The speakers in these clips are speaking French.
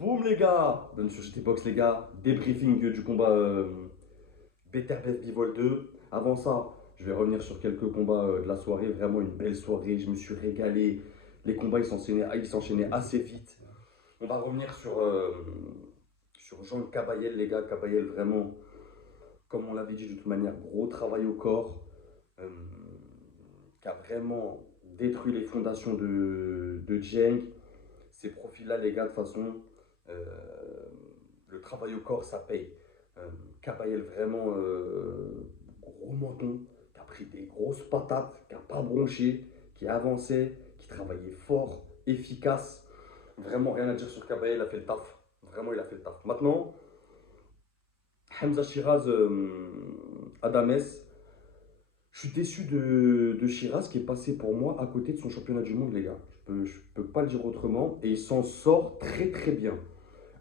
Boum les gars, bienvenue sur GT Box les gars, débriefing du combat Beterbiev Bivol 2. Avant ça, je vais revenir sur quelques combats de la soirée, vraiment une belle soirée, je me suis régalé. Les combats ils s'enchaînaient assez vite. On va revenir sur Jean Kabayel les gars, Kabayel vraiment, comme on l'avait dit de toute manière, gros travail au corps, euh, qui a vraiment détruit les fondations de Dieng. Ces profils-là, les gars, de toute façon, euh, le travail au corps, ça paye. Kabayel, vraiment gros menton, qui a pris des grosses patates, qui n'a pas bronché, qui avançait, qui travaillait fort, efficace. Vraiment rien à dire sur Kabayel, il a fait le taf. Vraiment, il a fait le taf. Maintenant, Hamza Shiraz, Adames, je suis déçu de Shiraz qui est passé pour moi à côté de son championnat du monde, les gars. Je peux pas le dire autrement. Et il s'en sort très très bien.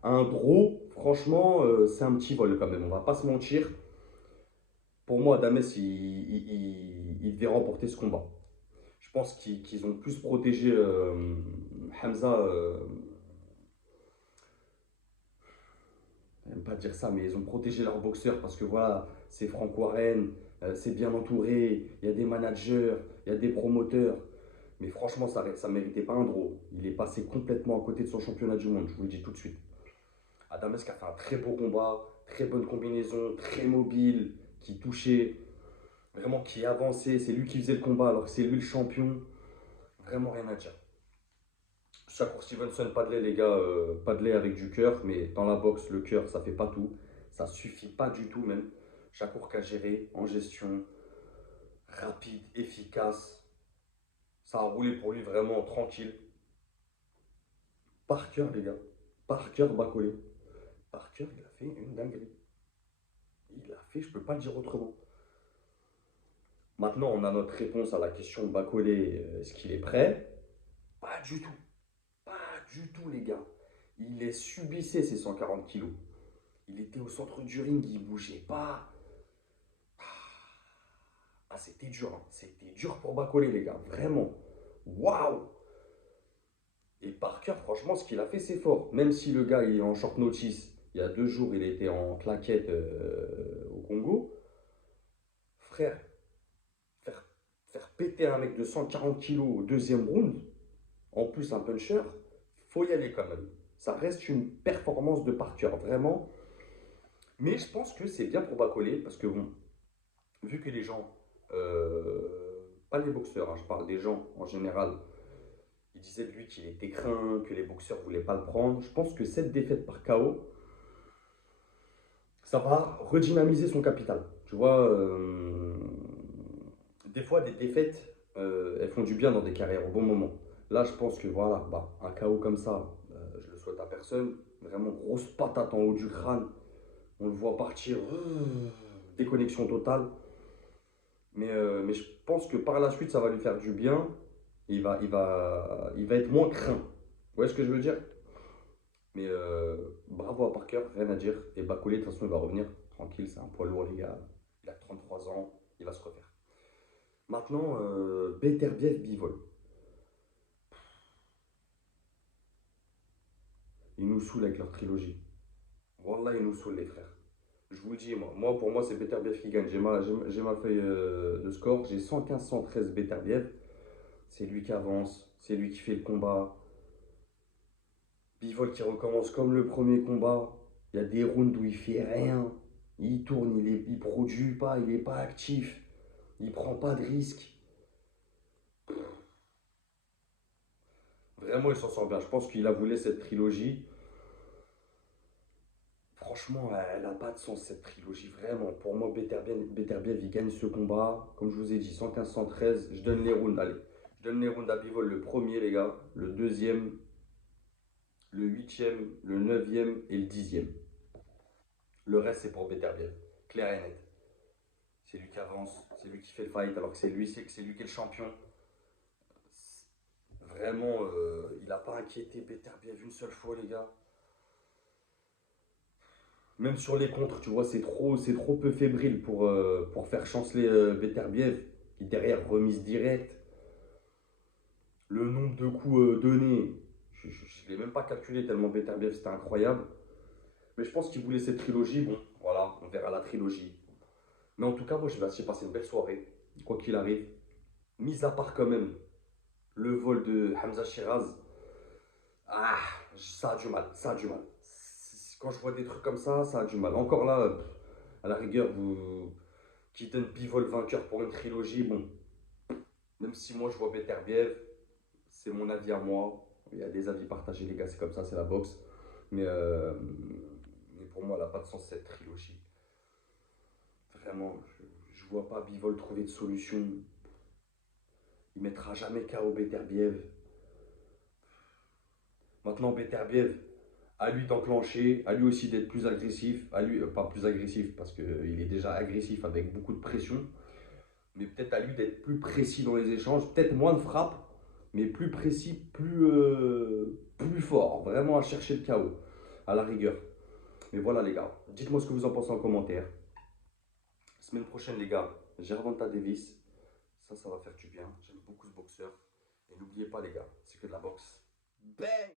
Un draw, franchement, c'est un petit vol quand même, on va pas se mentir. Pour moi, Adames, il devait remporter ce combat. Je pense qu'ils ont plus protégé Hamza, j'aime pas dire ça, mais ils ont protégé leur boxeur parce que voilà, c'est Frank Warren, c'est bien entouré, il y a des managers, il y a des promoteurs. Mais franchement, ça méritait pas un draw. Il est passé complètement à côté de son championnat du monde, je vous le dis tout de suite. Adames qui a fait un très beau combat, très bonne combinaison, très mobile, qui touchait, vraiment qui avançait. C'est lui qui faisait le combat alors que c'est lui le champion. Vraiment rien à dire. Shakur Stevenson, pas de lait les gars, pas de lait avec du cœur, mais dans la boxe, le cœur ça fait pas tout. Ça suffit pas du tout même. Shakur qui a géré en gestion, rapide, efficace. Ça a roulé pour lui vraiment tranquille. Par cœur les gars. Par cœur Bacolé. Par cœur, il a fait une dinguerie. Il a fait, je peux pas le dire autrement. Maintenant, on a notre réponse à la question de Bacolé, est-ce qu'il est prêt? Pas du tout. Pas du tout, les gars. Il les subissait, ces 140 kilos. Il était au centre du ring, il bougeait pas. Ah, c'était dur. Hein. C'était dur pour Bacolé, les gars. Vraiment. Waouh! Et Parker, franchement, ce qu'il a fait, c'est fort. Même si le gars, il est en short notice, il y a 2 jours, il était en claquette au Congo. Frère, faire, faire péter un mec de 140 kilos au deuxième round, en plus un puncher, faut y aller quand même. Ça reste une performance de Parker, vraiment. Mais je pense que c'est bien pour Bacolé, parce que bon, vu que les gens, pas les boxeurs, hein, je parle des gens en général, ils disaient de lui qu'il était craint, que les boxeurs ne voulaient pas le prendre. Je pense que cette défaite par KO, ça va redynamiser son capital. Tu vois, des fois, des défaites, elles font du bien dans des carrières au bon moment. Là, je pense que voilà, bah, un KO comme ça, je le souhaite à personne. Vraiment grosse patate en haut du crâne. On le voit partir, déconnexion totale. Mais je pense que par la suite, ça va lui faire du bien. Il va être moins craint. Vous voyez ce que je veux dire? Mais bravo à Parker, rien à dire. Et Bacolé, de toute façon, il va revenir tranquille. C'est un poids lourd, les gars. Il a 33 ans, il va se refaire. Maintenant, Beterbiev Bivol. Ils nous saoulent avec leur trilogie. Wallah, ils nous saoulent, les frères. Je vous le dis, moi pour moi, c'est Beterbiev qui gagne. J'ai ma feuille de score. J'ai 115-113 Beterbiev. C'est lui qui avance, c'est lui qui fait le combat. Bivol qui recommence comme le premier combat. Il y a des rounds où il fait rien. Il tourne, il produit pas, il n'est pas actif. Il prend pas de risque. Vraiment, il s'en sort bien. Je pense qu'il a voulu cette trilogie. Franchement, elle n'a pas de sens cette trilogie. Vraiment, pour moi, Beterbiev, il gagne ce combat. Comme je vous ai dit, 115-113. Je donne les rounds, allez. Je donne les rounds à Bivol le premier, les gars. Le deuxième, le huitième, le neuvième et le dixième. Le reste, c'est pour Beterbiev. Clair et net. C'est lui qui avance, c'est lui qui fait le fight, alors que c'est lui qui est le champion. Vraiment, il n'a pas inquiété Beterbiev une seule fois, les gars. Même sur les contres, tu vois, c'est trop peu fébrile pour faire chanceler Beterbiev, qui derrière remise directe. Le nombre de coups donnés, Je ne l'ai même pas calculé tellement Beterbiev c'était incroyable. Mais je pense qu'il voulait cette trilogie. Bon, voilà, on verra la trilogie. Mais en tout cas, moi, j'ai passé une belle soirée, quoi qu'il arrive. Mis à part quand même le vol de Hamza Shiraz. Ah, ça a du mal, ça a du mal. Quand je vois des trucs comme ça a du mal. Encore là, à la rigueur, vous qui donne Bivol vainqueur pour une trilogie, bon, même si moi je vois Beterbiev, c'est mon avis à moi. Il y a des avis partagés, les gars, c'est comme ça, c'est la boxe. Mais, euh, mais pour moi, elle n'a pas de sens cette trilogie. Vraiment, je vois pas Bivol trouver de solution. Il mettra jamais KO Beterbiev. Maintenant, Beterbiev, à lui d'enclencher, à lui aussi d'être plus agressif, à lui, pas plus agressif parce qu'il est déjà agressif avec beaucoup de pression, mais peut-être à lui d'être plus précis dans les échanges, peut-être moins de frappe, mais plus précis, plus fort, vraiment à chercher le KO, à la rigueur. Mais voilà les gars, dites-moi ce que vous en pensez en commentaire. Semaine prochaine les gars, Gervonta Davis, ça va faire du bien, j'aime beaucoup ce boxeur. Et n'oubliez pas les gars, c'est que de la boxe. Bang!